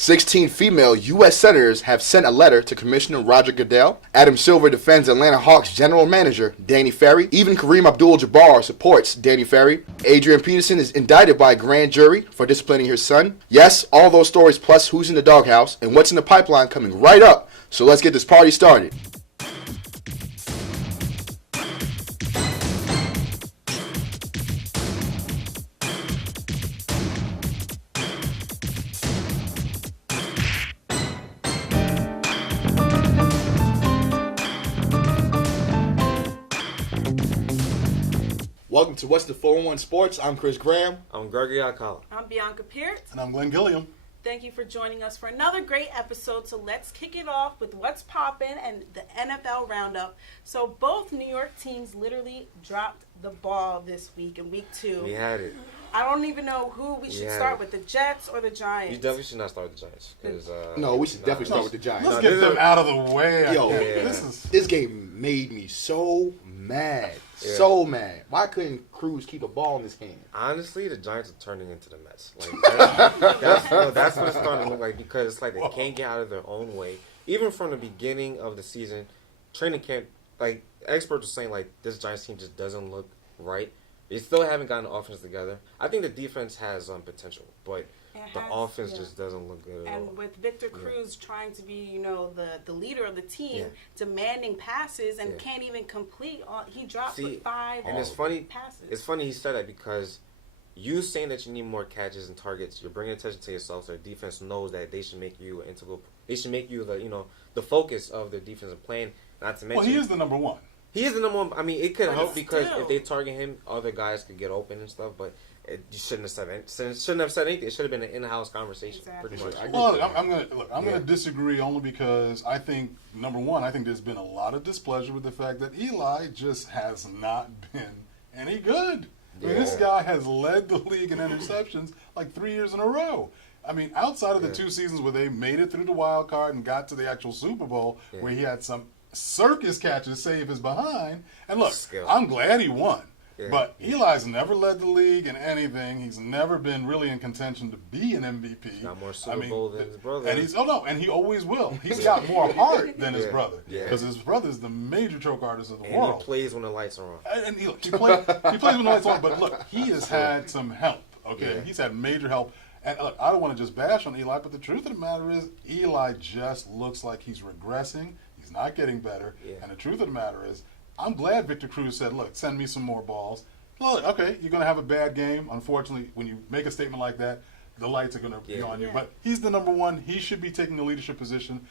16 female U.S. senators have sent a letter to Commissioner Roger Goodell. Adam Silver defends Atlanta Hawks general manager Danny Ferry. Even Kareem Abdul-Jabbar supports Danny Ferry. Adrian Peterson is indicted by a grand jury for disciplining his son. Yes, all those stories plus who's in the doghouse and what's in the pipeline coming right up. So let's get this party started. Welcome to What's the 411 Sports. I'm Chris Graham. I'm Gregory Alcala. I'm Bianca Peart. And I'm Glenn Gilliam. Thank you for joining us for another great episode. So let's kick it off with what's poppin' and the NFL Roundup. So both New York teams literally dropped the ball this week in week 2. We had it. I don't even know who we should start with, the Jets or the Giants. You definitely should not start with the Giants. No, we should definitely start with the Giants. Let's get them out of the way. Yo, this game made me so mad. Yeah. So mad. Why couldn't Cruz keep a ball in his hand? Honestly, the Giants are turning into the Mets. Like that's what it's starting to look like, because it's like they can't get out of their own way. Even from the beginning of the season, training camp, like experts are saying, like this Giants team just doesn't look right. They still haven't gotten the offense together. I think the defense has potential, but the offense just doesn't look good at all. And with Victor Cruz trying to be, the leader of the team, demanding passes and can't even complete. He dropped with 5 and it's funny, passes. It's funny he said that, because you saying that you need more catches and targets, you're bringing attention to yourself, so the defense knows that they should make you integral. They should make you the focus of the defensive plan. Not to mention, he is the number one. He is the number one. I mean, it could help because if they target him, other guys could get open and stuff. But you shouldn't have said anything. It should have been an in-house conversation, pretty much. Well, I'm gonna disagree only because I think, number one, I think there's been a lot of displeasure with the fact that Eli just has not been any good. I mean, this guy has led the league in interceptions like 3 years in a row. I mean, outside of the 2 seasons where they made it through the wild card and got to the actual Super Bowl, where he had some circus catches save his behind. And look, I'm glad he won. Yeah. But Eli's never led the league in anything. He's never been really in contention to be an MVP. He's got more Super Bowl than his brother. And he always will. He's got more heart than his brother. Because his brother's the major choke artist of the world. And he plays when the lights are on. And he plays when the lights are on. But look, he has had some help. Okay, he's had major help. And look, I don't want to just bash on Eli, but the truth of the matter is, Eli just looks like he's regressing. He's not getting better. Yeah. And the truth of the matter is, I'm glad Victor Cruz said, look, send me some more balls. Well, okay, you're going to have a bad game. Unfortunately, when you make a statement like that, the lights are going to be on you. But he's the number one. He should be taking the leadership position.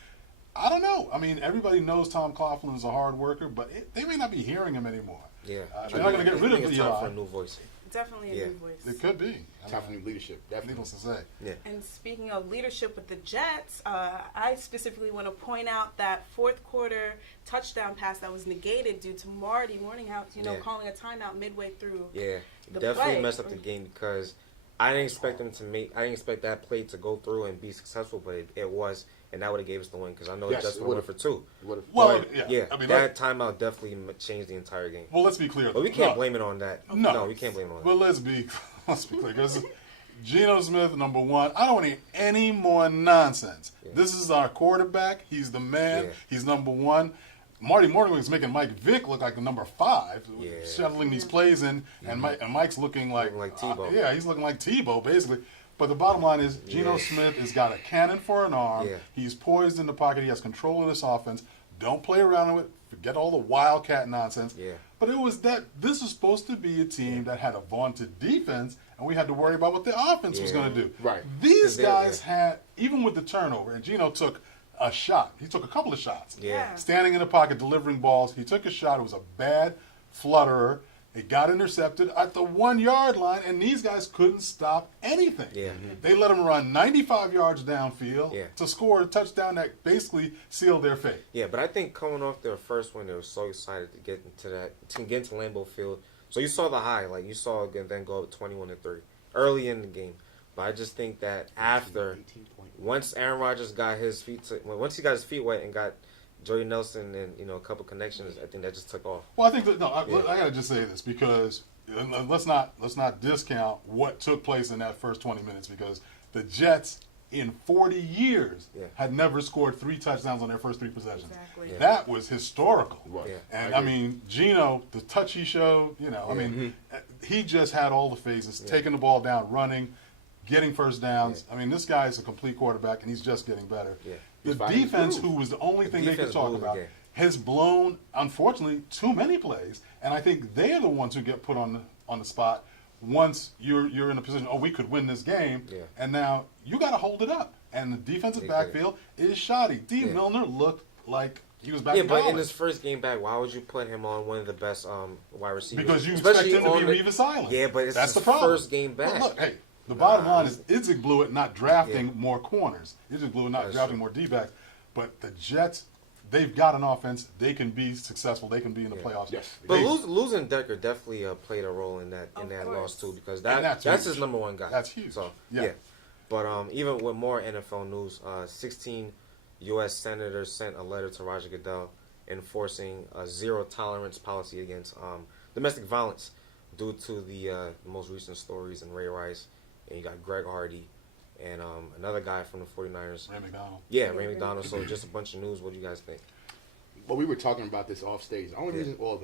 I don't know. I mean, everybody knows Tom Coughlin is a hard worker, but they may not be hearing him anymore. Yeah. They're not going to get rid of Eli. It's time for a new voice. Definitely a new voice. It could be. Time for new leadership. Definitely. Needless to say. Yeah. And speaking of leadership with the Jets, I specifically want to point out that fourth quarter touchdown pass that was negated due to Marty Morninghouse, calling a timeout midway through. Yeah, definitely messed up the game, because I didn't expect that play to go through and be successful, but it was. And that would have gave us the win, because I know the Jets would have went for 2. Well, I mean, that timeout definitely changed the entire game. Well, let's be clear. But we can't blame it on that. No, we can't blame it on that. Well, let's be clear. Because Geno Smith, number one, I don't need any more nonsense. Yeah. This is our quarterback. He's the man. Yeah. He's number one. Marty Morgan is making Mike Vick look like the number 5, shoveling these plays in, and Mike's looking like Tebow. He's looking like Tebow, basically. But the bottom line is, Geno Smith has got a cannon for an arm. Yeah. He's poised in the pocket. He has control of this offense. Don't play around with it. Forget all the wildcat nonsense. Yeah. But it was that this is supposed to be a team that had a vaunted defense, and we had to worry about what the offense was going to do. Right. These guys had, even with the turnover, and Geno took a shot. He took a couple of shots. Yeah. Standing in the pocket, delivering balls. He took a shot. It was a bad flutterer. It got intercepted at the 1-yard line, and these guys couldn't stop anything. Yeah. They let them run 95 yards downfield to score a touchdown that basically sealed their fate. Yeah, but I think coming off their first win, they were so excited to get into Lambeau Field. So you saw the high, like you saw it then go up 21-3 early in the game. But I just think that after, once Aaron Rodgers got his feet, once he got his feet wet and got Jordy Nelson and a couple connections, I think that just took off. Well, I think that I gotta just say this, because let's not discount what took place in that first 20 minutes, because the Jets in 40 years Yeah. had never scored 3 touchdowns on their first 3 possessions. Exactly. Yeah. That was historical. Right. Yeah. And I I agree. mean, Gino, the touch he showed, you know, I Yeah. mean, he just had all the phases, Yeah. taking the ball down, running, getting first downs. Yeah. I mean, this guy is a complete quarterback, and he's just getting better. Yeah. The He's finding his defense, groove. who was the only thing they could defense talk blew the about, game. has blown, unfortunately, too many plays. And I think they're the ones who get put on the spot once you're in a position, oh, we could win this game, Yeah. and now you got to hold it up. And the defensive They couldn't. backfield is shoddy. D. Yeah. Milner looked like he was back Yeah, in but in college. his first game back, why would you put him on one of the best wide receivers? Because you Especially expect him to on be the- Revis Island. Yeah, but it's That's his the problem. first game back. But look, hey, the bottom line is he's- Idzik blew it not drafting Yeah. more corners. Idzik blew it not That's drafting true. more D-backs. But the Jets, they've got an offense. They can be successful. They can be in the Yeah. playoffs. Yes. But They- losing Decker definitely played a role in that Of loss course. too, because And that's huge. his number one guy. That's huge. So Yeah. yeah. But even with more NFL news, 16 U.S. senators sent a letter to Roger Goodell enforcing a zero tolerance policy against domestic violence due to the most recent stories in Ray Rice, and you got Greg Hardy and another guy from the 49ers. Ray McDonald. Yeah, Ray McDonald. So just a bunch of news. What do you guys think? Well, we were talking about this off stage. The only reason, well,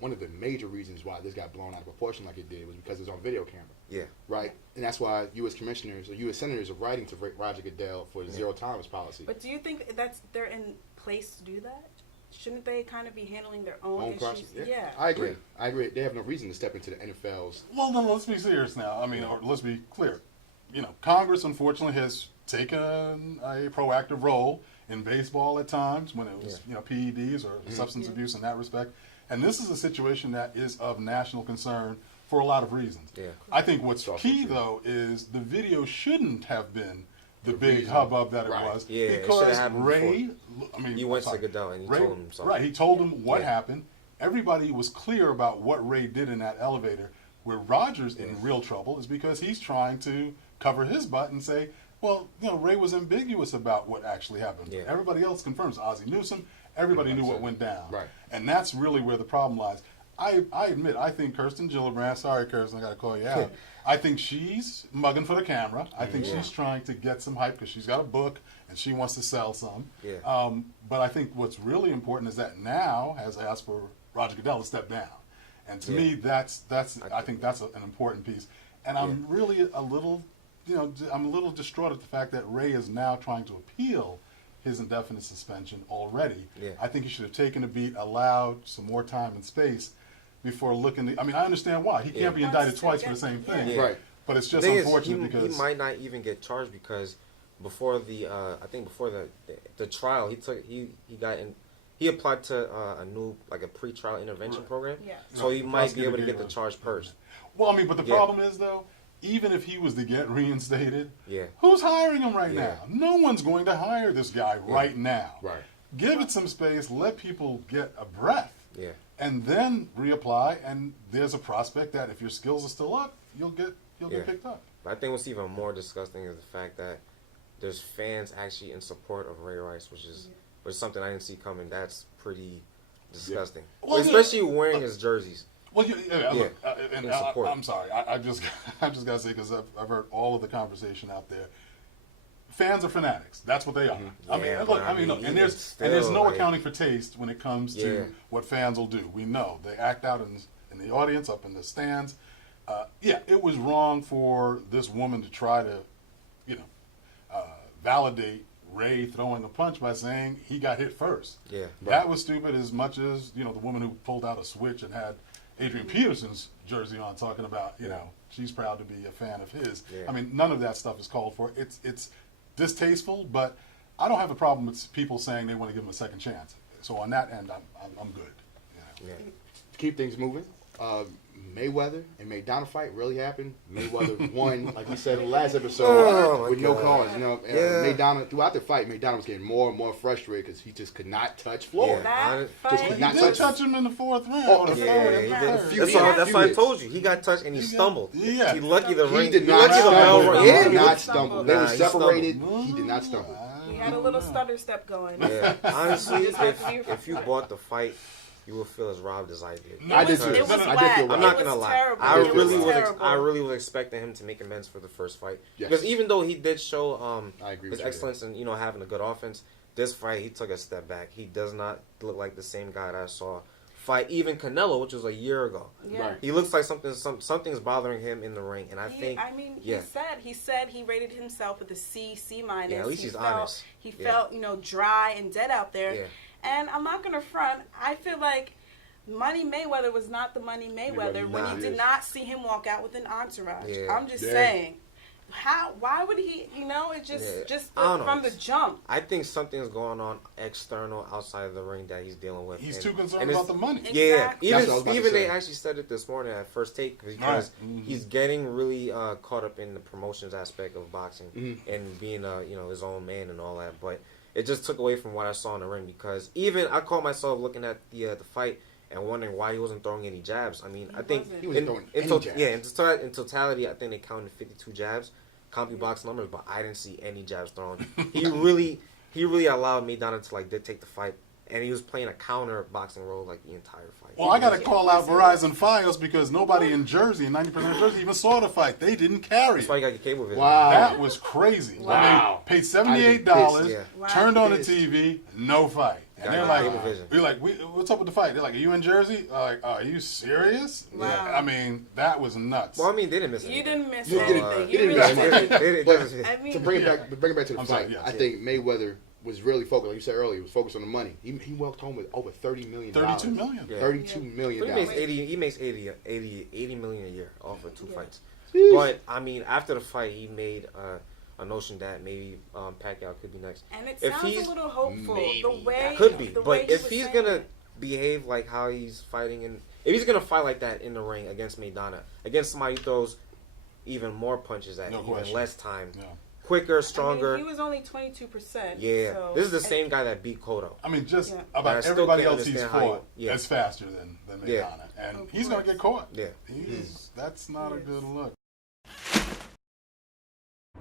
one of the major reasons why this got blown out of proportion like it did was because it was on video camera, Yeah. right? And that's why U.S. commissioners or U.S. senators are writing to Roger Goodell for the zero tolerance policy. But do you think they're in place to do that? Shouldn't they kind of be handling their own Own issues? process. Yeah. I agree. Yeah. I agree. They have no reason to step into the NFL's. Well, then let's be serious now. I mean, or let's be clear. You know, Congress unfortunately has taken a proactive role in baseball at times when it was, Yeah. PEDs or substance abuse in that respect. And this is a situation that is of national concern for a lot of reasons. Yeah. I think what's It's also key, true. though, is the video shouldn't have been the big reason. hubbub that it Right. was. Yeah, it because should've happened Ray, I mean, He went to sorry, Goodell and he Ray, told him something. Right, he told him what Yeah. happened. Everybody was clear about what Ray did in that elevator. Where Rogers in real trouble is because he's trying to cover his butt and say, well, Ray was ambiguous about what actually happened. Yeah. Everybody else confirms. Ozzie Newsome, everybody knew what went down. Right. And that's really where the problem lies. I admit, I think Kirsten Gillibrand, sorry, Kirsten, I got to call you out. I think she's mugging for the camera. I think she's trying to get some hype because she's got a book and she wants to sell some. Yeah. But I think what's really important is that now has asked for Roger Goodell to step down. And to me, that's I think that's an important piece. And I'm really a little, I'm a little distraught at the fact that Ray is now trying to appeal his indefinite suspension already. Yeah. I think he should have taken a beat, allowed some more time and space before looking. I mean, I understand why. He can't be indicted twice for the same thing. Yeah. Right. But it's just Thing is, unfortunate he because might not even get charged because before the the trial he applied to a new a pre-trial intervention program. Yeah. So he might be able to Prosecutor get the gave charge first. well, I mean, but the Yeah. problem is though, even if he was to get reinstated, Yeah. who's hiring him right Yeah. now? No one's going to hire this guy right now. Right. Give it some space, let people get a breath, Yeah. and then reapply. And there's a prospect that if your skills are still up, you'll get Yeah. picked up. But I think what's even more disgusting is the fact that there's fans actually in support of Ray Rice, which is something I didn't see coming. That's pretty disgusting. Well, yeah. Especially wearing his jerseys. Well, look, and in support. I'm sorry. I just got to say because I've heard all of the conversation out there. Fans are fanatics. That's what they are. I mean, Yeah, look. but I mean, look, even and there's still, no like- accounting for taste when it comes to Yeah. what fans will do. We know they act out in the audience, up in the stands. It was wrong for this woman to try to, validate Ray throwing a punch by saying he got hit first. Yeah. That was stupid as much as, the woman who pulled out a switch and had Adrian Peterson's jersey on talking about, she's proud to be a fan of his. Yeah. I mean, none of that stuff is called for. It's distasteful, but I don't have a problem with people saying they want to give him a second chance. So on that end, I'm good. Yeah. To keep things moving, Mayweather and Maidana fight really happened. Mayweather won, like we said in the last episode, Oh, my with no God. cause. Yeah. Maidana, throughout the fight, Maidana was getting more and more frustrated because he just could not touch Floyd. Yeah. That Just fight. could He not did touch touch him in the fourth round. Oh, or the Yeah, third. he Yeah. did. Few That's hits. why Few I hits. told you. He got touched and he stumbled. Yeah. He lucky the He ring. did he not lucky the bell stumble. rang. He Yeah, did he not was- stumble. Nah, They were he separated. stumbled. He did not stumble. He had a little stutter step going. Yeah, honestly, Just have to be if you bought the fight, you will feel as robbed as I did. I did It too. was I did whack. feel I'm robbed. not It was gonna lie. terrible. I It was terrible. really was expecting him to make amends for the first fight. Yes. Because even though he did show I agree his with you excellence and having a good offense, this fight he took a step back. He does not look like the same guy that I saw fight even Canelo, which was a year ago. Yeah. Right. He looks like something's bothering him in the ring, and I think He said he rated himself with a C minus. Yeah, at least he's honest. He Yeah. felt dry and dead out there. Yeah. And I'm not gonna front. I feel like Money Mayweather was not the Money Mayweather when Nah, you he did is. not see him walk out with an entourage. Yeah. I'm just Yeah. saying. Why would he? It just I don't know. from the jump. I think something's going on external outside of the ring that he's dealing with. He's And- too concerned and it's- about the money. Yeah, Exactly. That's what I was about to even they say. actually said it this morning at First Take because Right. Mhm. he's getting really caught up in the promotions aspect of boxing Mm-hmm. and being his own man and all that. But it just took away from what I saw in the ring because even I caught myself looking at the fight and wondering why he wasn't throwing any jabs. I mean, I think wasn't. He wasn't throwing any jabs. yeah, in totality, I think they counted 52 jabs. CompuBox numbers, but I didn't see any jabs thrown. He really allowed Maidana to dictate the fight, and he was playing a counter boxing role the entire fight. Well, I got to call out Verizon Fios because nobody in Jersey, 90% of Jersey, even saw the fight. They didn't carry That's why it. you got your cable vision. Wow. That was crazy. Wow. I mean, paid $78, Yeah. Wow. turned on the Pissed. TV, no fight. And Got they're your like, cable vision. we're like, what's up with the fight? They're like, are you in Jersey? Like, are you serious? Wow. I mean, that was nuts. Well, I mean, they didn't miss You anything. didn't miss You didn't- anything. you You didn't really miss didn't. They But didn't- I mean, to bring it back to the I'm fight, sorry, yeah. I think Mayweather was really focused, like you said earlier, he was focused on the money. He walked home with over $30 million. 32 million. Yeah. $32 million. He makes 80 million a year off of two Yeah. fights. Jeez. But I mean, after the fight, he made a notion that maybe Pacquiao could be next. And it If sounds a he's- little hopeful. maybe. The way Could be, the way but he if was he's saying gonna it. behave like how he's fighting, and if he's gonna fight like that in the ring against Maidana, against somebody who throws even more punches at No even question. less time, Yeah. quicker, I stronger. mean, he was only 22%. Yeah, so- this is the same guy that beat Cotto. I mean, just Yeah. But I about still everybody can't else he's understand how fought you- yeah. is faster than Maidana. Yeah. And Of he's going to course. get caught. Yeah. That's not a Yes. good look.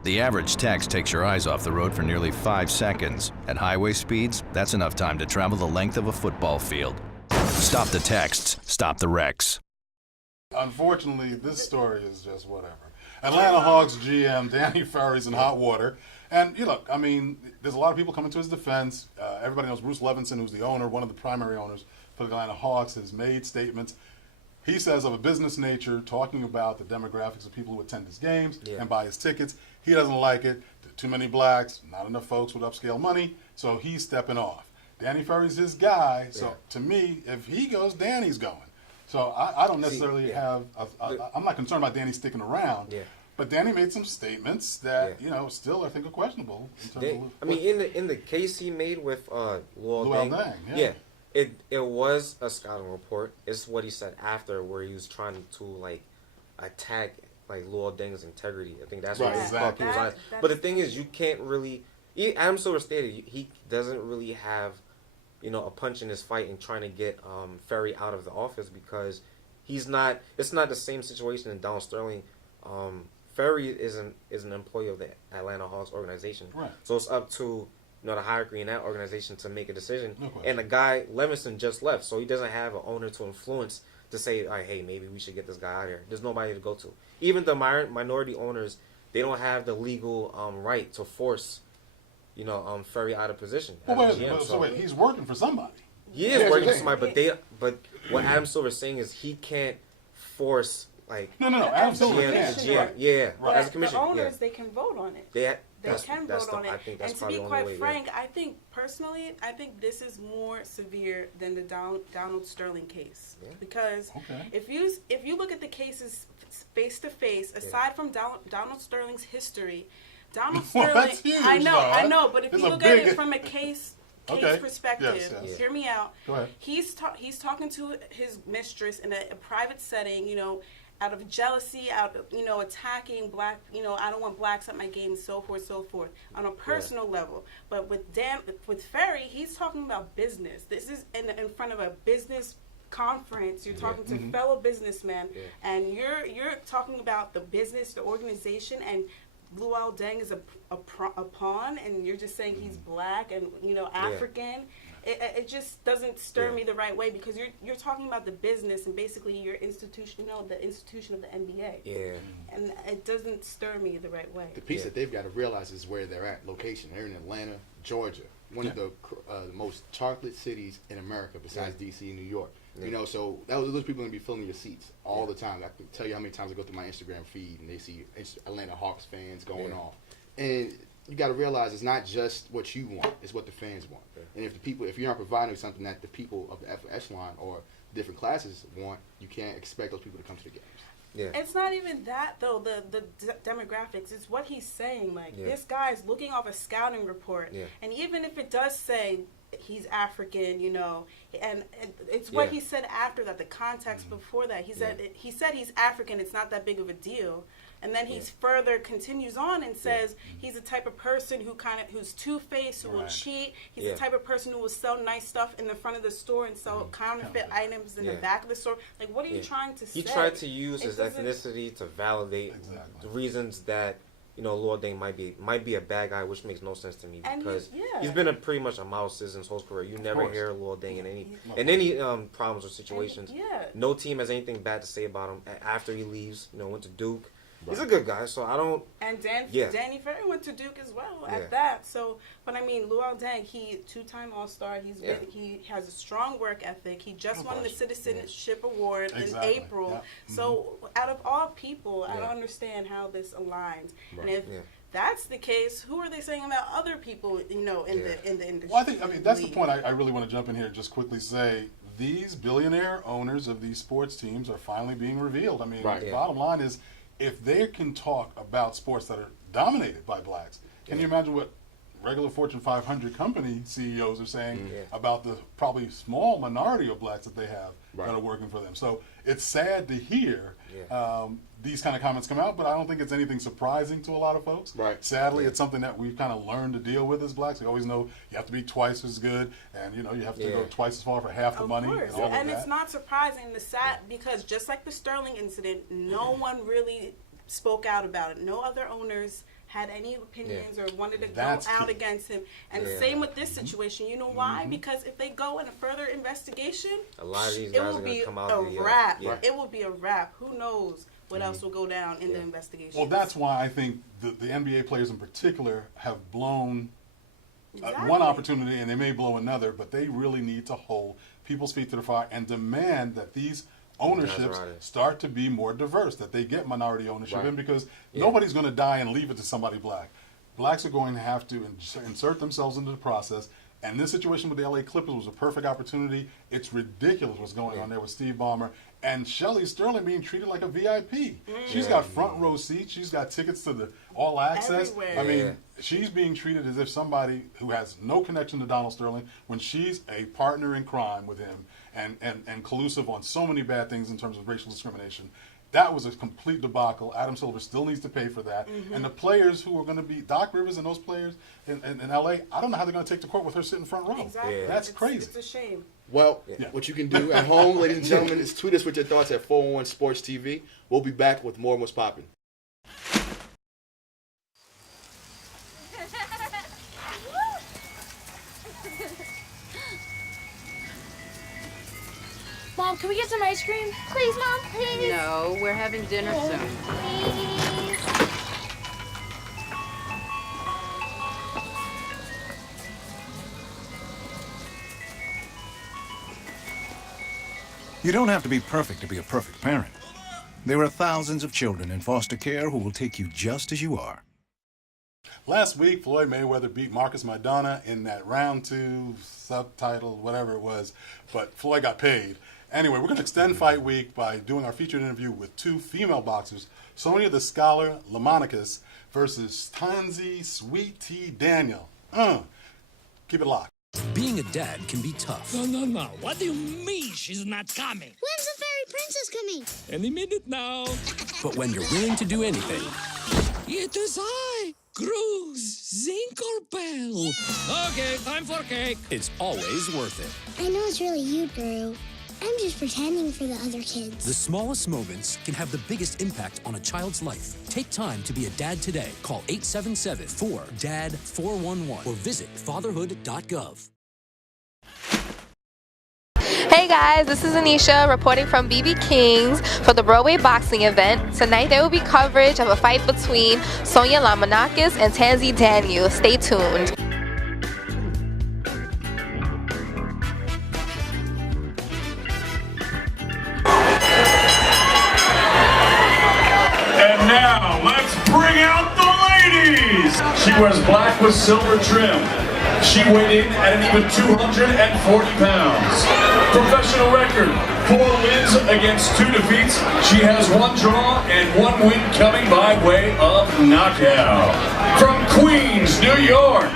The average text takes your eyes off the road for nearly 5 seconds. At highway speeds, that's enough time to travel the length of a football field. Stop the texts, stop the wrecks. Unfortunately, this story is just whatever. Atlanta Hawks GM Danny Ferry's in hot water. And look, I mean, there's a lot of people coming to his defense. Everybody knows Bruce Levinson, who's the owner, one of the primary owners for the Atlanta Hawks, has made statements. He says of a business nature, talking about the demographics of people who attend his games and buy his tickets. He doesn't like it. Too many blacks, not enough folks with upscale money, so he's stepping off. Danny Ferry's his guy, so to me, if he goes, Danny's going. So I don't necessarily I'm not concerned about Danny sticking around. Yeah. But Danny made some statements that still I think are questionable. In terms of I mean, in the case he made with Luol Luol Deng, Deng, yeah. it was a scouting report. It's what he said after, where he was trying to attack Luol Deng's integrity. I think that's Right, what he caught people's eyes. But the thing is, you can't really. Adam Silver stated he doesn't really have, a punch in his fight in trying to get Ferry out of the office because he's not. It's not the same situation in Donald Sterling. Ferry is an employee of the Atlanta Hawks organization, Right. so it's up to the hierarchy in that organization to make a decision. No question. And the guy Levinson just left, so he doesn't have an owner to influence to say, all right, hey, maybe we should get this guy out of here. There's nobody to go to. Even the minority owners, they don't have the legal right to force, Ferry out of position. Well, as a GM. so wait, he's working for somebody. He is Yeah, working for that's the somebody, but what Adam Silver is saying is he can't force No. Adam Silver GM, can't. commissioner. GM, yeah, But as a commissioner, the owners, they can vote on it. yeah. They can vote on it. I think that's And to probably be the only quite way. frank, I think personally, this is more severe than the Donald Sterling case. Yeah. Because Okay. if you look at the cases face to face, aside from Donald Sterling's history, Donald Well, Sterling, that's huge, I though. know, but if It's you a look at big- it from a case Okay. perspective, Yes. hear me out. Go ahead. He's talking to his mistress in a private setting, out of jealousy, attacking black, I don't want blacks at my game, so forth, on a personal level. But with Ferry, he's talking about business. This is in front of a business conference. You're talking to fellow businessmen, and you're talking about the business, the organization, and Luol Deng is a pawn, and you're just saying he's black and African. It just doesn't stir me the right way, because you're talking about the business and basically your institution, the institution of the NBA. Yeah. And it doesn't stir me the right way. The piece that they've got to realize is where they're at, location. They're in Atlanta, Georgia, one of the most chocolate cities in America besides D.C. and New York. Yeah. So those people are going to be filling your seats all the time. I can tell you how many times I go through my Instagram feed and they see Atlanta Hawks fans going off. And you got to realize it's not just what you want; it's what the fans want. And if you're not providing something that the people of the upper echelon or different classes want, you can't expect those people to come to the games. Yeah. It's not even that, though, the demographics. It's what he's saying. Like, this guy's looking off a scouting report. Yeah. And even if it does say he's African, and it's what he said after that, the context before that. He said he's African, it's not that big of a deal. And then he further continues on and says he's the type of person who's two-faced, who will cheat. He's the type of person who will sell nice stuff in the front of the store and sell counterfeit items in the back of the store. Like, what are you trying to say? He tried to use his ethnicity to validate the reasons that Luol Deng might be a bad guy, which makes no sense to me, because he's been pretty much a model citizen his whole career. You never hear Luol Deng in any problems or situations. No team has anything bad to say about him after he leaves. Went to Duke. He's a good guy, so I don't. And Danny Ferry went to Duke as well at that. So, but I mean, Luol Deng, he two-time All-Star. He has a strong work ethic. He just won the Citizenship Award in April. So, out of all people, I don't understand how this aligns. And if that's the case, who are they saying about other people? In the industry. Well, I mean that's the point. I really want to jump in here and just quickly say these billionaire owners of these sports teams are finally being revealed. I mean, the bottom line is, if they can talk about sports that are dominated by blacks, can you imagine what regular Fortune 500 company CEOs are saying about the probably small minority of blacks that they have that are working for them? So it's sad to hear these kind of comments come out, but I don't think it's anything surprising to a lot of folks. Sadly, it's something that we've kind of learned to deal with as blacks. We always know you have to be twice as good, and you have to go twice as far for half the money. Of course. And it's not surprising, because just like the Sterling incident, no one really spoke out about it. No other owners had any opinions or wanted to go out against him. And same with this situation. You know why? Because if they go in a further investigation, a lot of these guys are going to come out a wrap. It will be a wrap. Who knows what else will go down in the investigation? Well, that's why I think the NBA players in particular have blown one opportunity, and they may blow another, but they really need to hold people's feet to the fire and demand that these ownerships start to be more diverse, that they get minority ownership in, because nobody's going to die and leave it to somebody black. Blacks are going to have to insert themselves into the process, and this situation with the LA Clippers was a perfect opportunity. It's ridiculous what's going on there with Steve Ballmer and Shelley Sterling being treated like a VIP. She's got front row seats. She's got tickets to the all access. Everywhere. I mean, she's being treated as if somebody who has no connection to Donald Sterling, when she's a partner in crime with him and collusive on so many bad things in terms of racial discrimination. That was a complete debacle. Adam Silver still needs to pay for that. And the players who are going to be, Doc Rivers and those players in L.A., I don't know how they're going to take the court with her sitting front row. Exactly. That's crazy. It's a shame. Well, what you can do at home, ladies and gentlemen, is tweet us with your thoughts at 411SportsTV. We'll be back with more of What's Poppin'. Mom, can we get some ice cream? Please, Mom, please. No, we're having dinner soon. Please. You don't have to be perfect to be a perfect parent. There are thousands of children in foster care who will take you just as you are. Last week, Floyd Mayweather beat Marcus Maidana in that round 2 subtitle, whatever it was, but Floyd got paid. Anyway, we're going to extend fight week by doing our featured interview with 2 female boxers, Sonia the Scholar Lamonicus versus Tanzi Sweet Tea Daniel. Keep it locked. Being a dad can be tough. No. What do you mean she's not coming? When's the fairy princess coming? Any minute now. But when you're willing to do anything... It is I, Cruz Zinkelpel. Okay, time for cake. It's always worth it. I know it's really you, Drew. I'm just pretending for the other kids. The smallest moments can have the biggest impact on a child's life. Take time to be a dad today. Call 877-4DAD-411 or visit fatherhood.gov. Hey guys, this is Anisha reporting from BB King's for the Broadway boxing event. Tonight there will be coverage of a fight between Sonia Lamanakis and Tansy Daniels. Stay tuned. And now, let's bring out the ladies! She wears black with silver trim. She weighed in at an even 240 pounds. Professional record, 4 wins against 2 defeats. She has 1 draw and 1 win coming by way of knockout. From Queens, New York,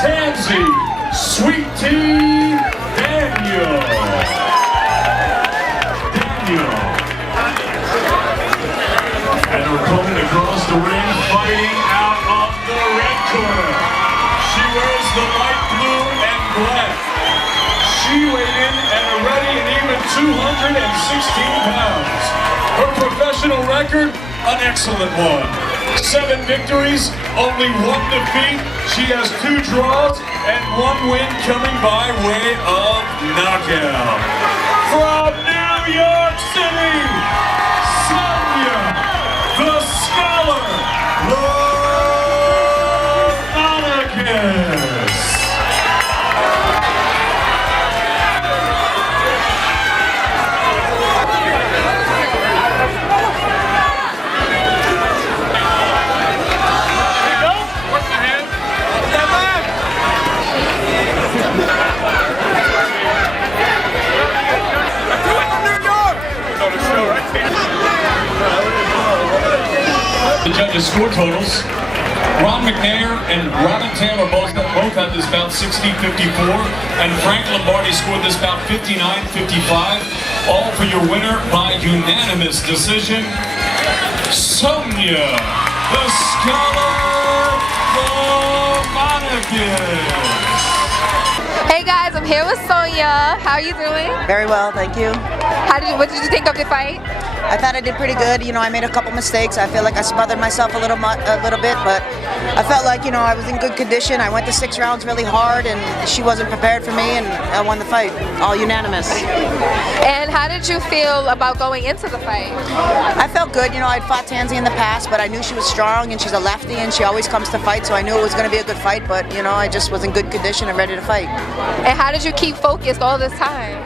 Tansy Sweet Tea Daniel. And her opponent across the ring, fighting out of the red corner. She wears the light blue and black. She weighed in at a ready and even 216 pounds. Her professional record, an excellent one. 7 victories, only 1 defeat. She has 2 draws and 1 win coming by way of knockout. From New York City, Sonia, the Scholar, Lamanakis. The judges' score totals. Ron McNair and Robin Taylor both had this bout 60-54, and Frank Lombardi scored this bout 59-55. All for your winner by unanimous decision, Sonia, the Scholar Lamanakis. Hey guys, I'm here with Sonia. How are you doing? Very well, thank you. What did you think of the fight? I thought I did pretty good. You know, I made a couple mistakes. I feel like I smothered myself a little bit, but I felt like, you know, I was in good condition. I went the 6 rounds really hard, and she wasn't prepared for me, and I won the fight, all unanimous. And how did you feel about going into the fight? I felt good. You know, I'd fought Tansy in the past, but I knew she was strong, and she's a lefty, and she always comes to fight, so I knew it was going to be a good fight, but, you know, I just was in good condition and ready to fight. And how did you keep focused all this time?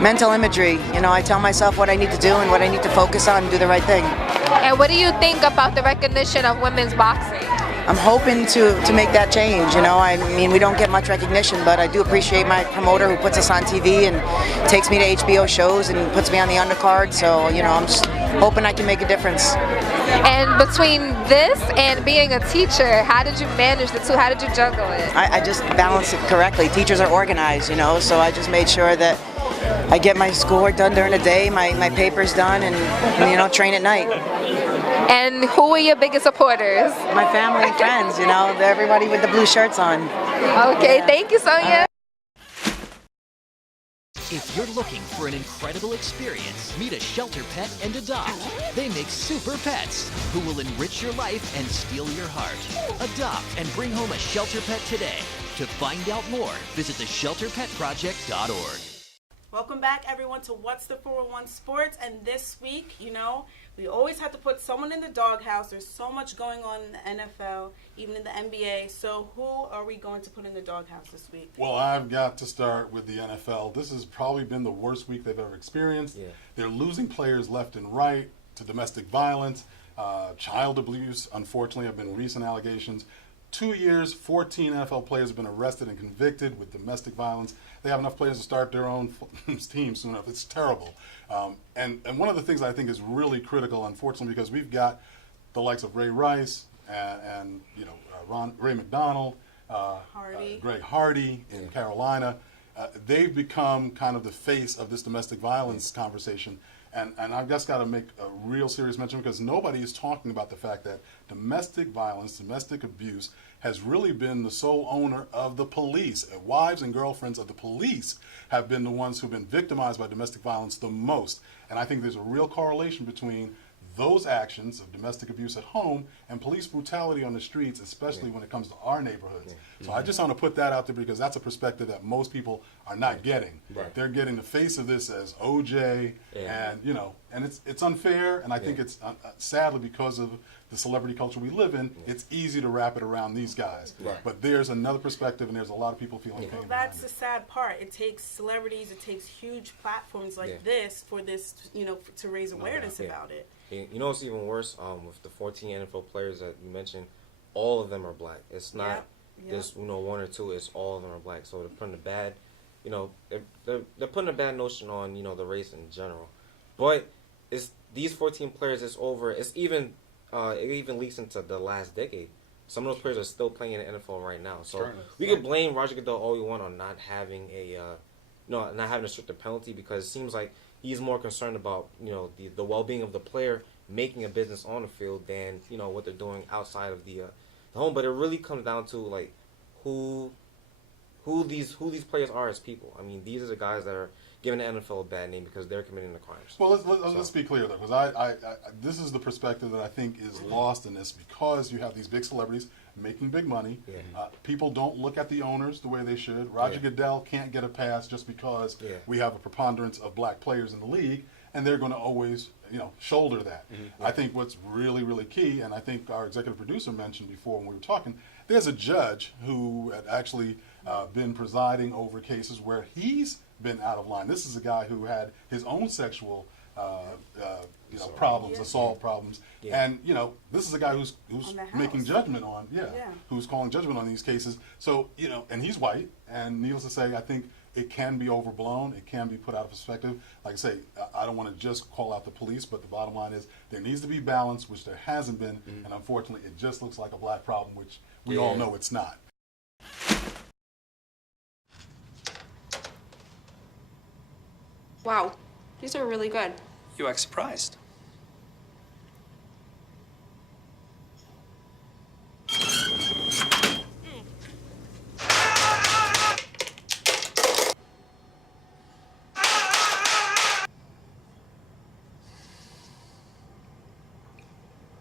Mental imagery. You know, I tell myself what I need to do and what I need to focus on and do the right thing. And what do you think about the recognition of women's boxing? I'm hoping to make that change. You know, I mean, we don't get much recognition, but I do appreciate my promoter who puts us on TV and takes me to HBO shows and puts me on the undercard. So, you know, I'm just hoping I can make a difference. And between this and being a teacher, how did you manage the two? How did you juggle it? I just balance it correctly. Teachers are organized, you know, so I just made sure that I get my schoolwork done during the day, my papers done, and you know, train at night. And who are your biggest supporters? My family and friends, you know, everybody with the blue shirts on. Okay, yeah. Thank you, Sonia. If you're looking for an incredible experience, meet a shelter pet and adopt. They make super pets who will enrich your life and steal your heart. Adopt and bring home a shelter pet today. To find out more, visit theshelterpetproject.org. Welcome back, everyone, to What's the 411 Sports. And this week, you know, we always have to put someone in the doghouse. There's so much going on in the NFL, even in the NBA. So who are we going to put in the doghouse this week? Well, I've got to start with the NFL. This has probably been the worst week they've ever experienced. Yeah. They're losing players left and right to domestic violence, child abuse. Unfortunately, have been recent allegations. 2 years, 14 NFL players have been arrested and convicted with domestic violence. They have enough players to start their own team soon enough. It's terrible. And one of the things I think is really critical, unfortunately, because we've got the likes of Ray Rice and you know, Ray McDonald, Greg Hardy in Carolina. They've become kind of the face of this domestic violence conversation. And I've just got to make a real serious mention because nobody is talking about the fact that domestic violence, domestic abuse has really been the sole owner of the police. Wives and girlfriends of the police have been the ones who've been victimized by domestic violence the most. And I think there's a real correlation between those actions of domestic abuse at home and police brutality on the streets, especially when it comes to our neighborhoods. So I just want to put that out there because that's a perspective that most people are not getting. They're getting the face of this as OJ, and and it's unfair. And I think it's sadly because of the celebrity culture we live in, it's easy to wrap it around these guys. But there's another perspective, and there's a lot of people feeling pain. Well, that's the sad part. It takes celebrities, it takes huge platforms like this for this, to raise awareness about it. You know what's even worse? With the 14 NFL players that you mentioned, all of them are black. It's not just one or two. It's all of them are black. So they're putting a bad, they're putting a bad notion on the race in general. But it's these 14 players. It's over. It's even it even leaks into the last decade. Some of those players are still playing in the NFL right now. So we could blame Roger Goodell all we want on not having not having a stricter penalty because it seems like he's more concerned about the well-being of the player making a business on the field than what they're doing outside of the home. But it really comes down to like who these players are as people. I mean, these are the guys that are giving the NFL a bad name because they're committing the crimes. Well, let's be clear though, because I this is the perspective that I think is lost in this because you have these big celebrities making big money. People don't look at the owners the way they should. Roger Goodell can't get a pass just because we have a preponderance of black players in the league, and they're going to always shoulder that. I think what's really, really key, and I think our executive producer mentioned before when we were talking, there's a judge who had actually been presiding over cases where he's been out of line. This is a guy who had his own sexual problems, assault problems, and this is a guy who's making judgment on, who's calling judgment on these cases. So and he's white, and needless to say, I think it can be overblown. It can be put out of perspective. Like I say, I don't want to just call out the police, but the bottom line is there needs to be balance, which there hasn't been, and unfortunately, it just looks like a black problem, which we all know it's not. Wow, these are really good. You act surprised.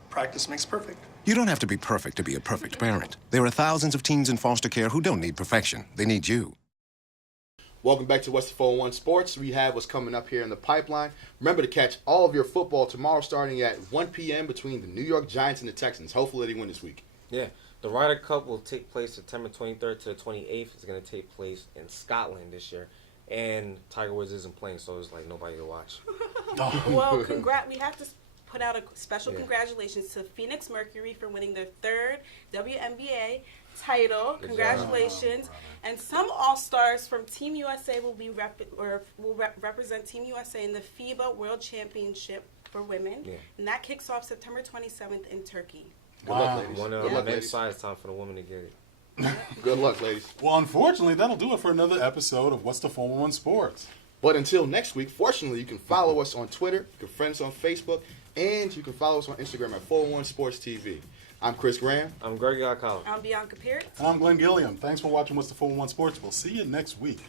Practice makes perfect. You don't have to be perfect to be a perfect parent. There are thousands of teens in foster care who don't need perfection. They need you. Welcome back to What's the 411 Sports. We have what's coming up here in the pipeline. Remember to catch all of your football tomorrow starting at 1 p.m. between the New York Giants and the Texans. Hopefully they win this week. Yeah. The Ryder Cup will take place September 23rd to the 28th. It's going to take place in Scotland this year. And Tiger Woods isn't playing, so it's like nobody to watch. Well, we have to put out a special congratulations to Phoenix Mercury for winning their third WNBA title. Congratulations. And some All-Stars from Team USA will represent Team USA in the FIBA World Championship for women. And that kicks off September 27th in Turkey. Good luck, ladies. One event size time for the women to get it. Good luck, ladies. Well, unfortunately, that'll do it for another episode of What's the 411 Sports. But until next week, fortunately, you can follow us on Twitter, you can friend us on Facebook, and you can follow us on Instagram at 411SportsTV. I'm Chris Graham. I'm Gregory Alcala. I'm Bianca Peart. And I'm Glenn Gilliam. Thanks for watching What's the 411 Sports. We'll see you next week.